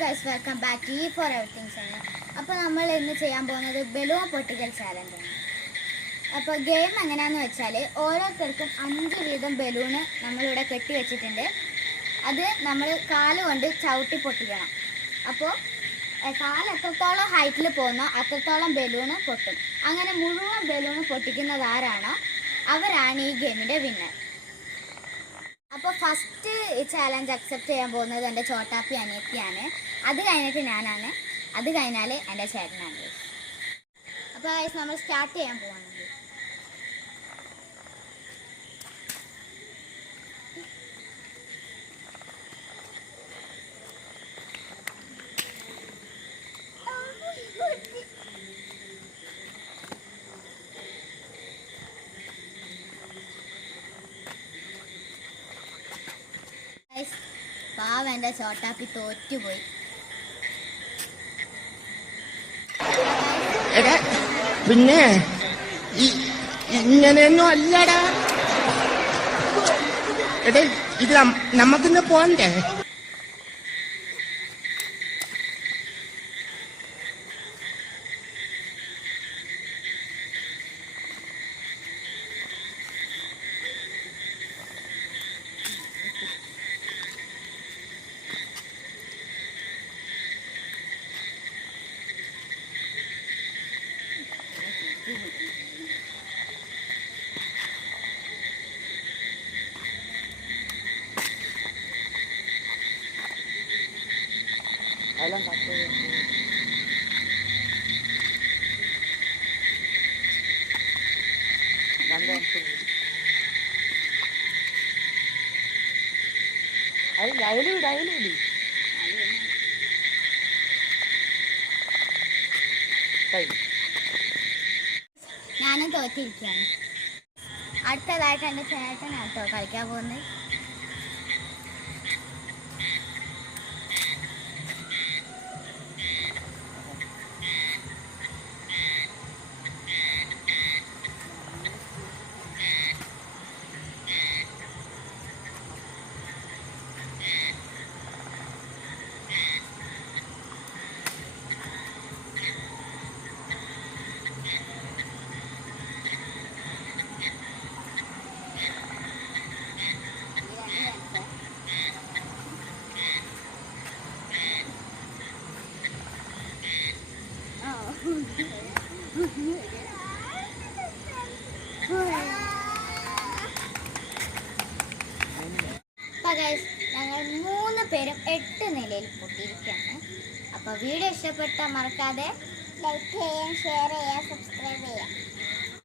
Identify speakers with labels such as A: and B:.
A: Guys welcome back E for everything channel അപ്പോൾ നമ്മൾ ഇന്ന് ചെയ്യാൻ പോകുന്നത് ബലൂൺ പൊട്ടിക്കൽ ചാലഞ്ച് ആണ്. അപ്പോൾ ഗെയിം എങ്ങനെയാണെന്ന് വെച്ചാൽ ഓരോരുത്തർക്കും അഞ്ച് വീതം ബലൂണ് നമ്മളിവിടെ കെട്ടി വെച്ചിട്ടുണ്ട്. അത് നമ്മൾ കാൽ കൊണ്ട് ചവിട്ടി പൊട്ടിക്കണം. അപ്പോൾ കാൽ എത്രത്തോളം ഹൈറ്റിൽ പോകുന്നോ അത്രത്തോളം ബലൂണ് പൊട്ടും. അങ്ങനെ മുഴുവൻ ബലൂണ് പൊട്ടിക്കുന്നത് ആരാണോ? അവരാണ് ഈ ഗെയിമിന്റെ വിന്നർ അപ്പോൾ ഫസ്റ്റ് ചാലഞ്ച് അക്സെപ്റ്റ് ചെയ്യാൻ പോകുന്നത് എന്റെ ചോട്ടാപ്പി അനിയത്തിയാണ്. അത് കഴിഞ്ഞിട്ട് ഞാനാണ്. അത് കഴിഞ്ഞാൽ എന്റെ ചേട്ടനാണ്. അപ്പോൾ നമ്മൾ സ്റ്റാർട്ട് ചെയ്യാൻ പോകുന്നത് പാവം എന്റെ ചോട്ടാപ്പി തോറ്റുപോയി.
B: എടാ പിന്നെ ഇങ്ങനെയൊന്നും അല്ലടാ. എടേ ഇത് നമ്മക്കിന്ന് പോണ്ടേ?
A: ഞാനും തോറ്റിരിക്കുകയാണ് അടുത്തതായിട്ട് എന്റെ ചേട്ടനാണ് കേട്ടോ കളിക്കാൻ പോകുന്നത്. ഞങ്ങൾ മൂന്ന് പേരും എട്ട് നിലയിൽ പൊട്ടിയിരിക്കുകയാണ്. അപ്പോൾ വീഡിയോ ഇഷ്ടപ്പെട്ട മറക്കാതെ ലൈക്ക് ചെയ്യാം ഷെയർ ചെയ്യാൻ.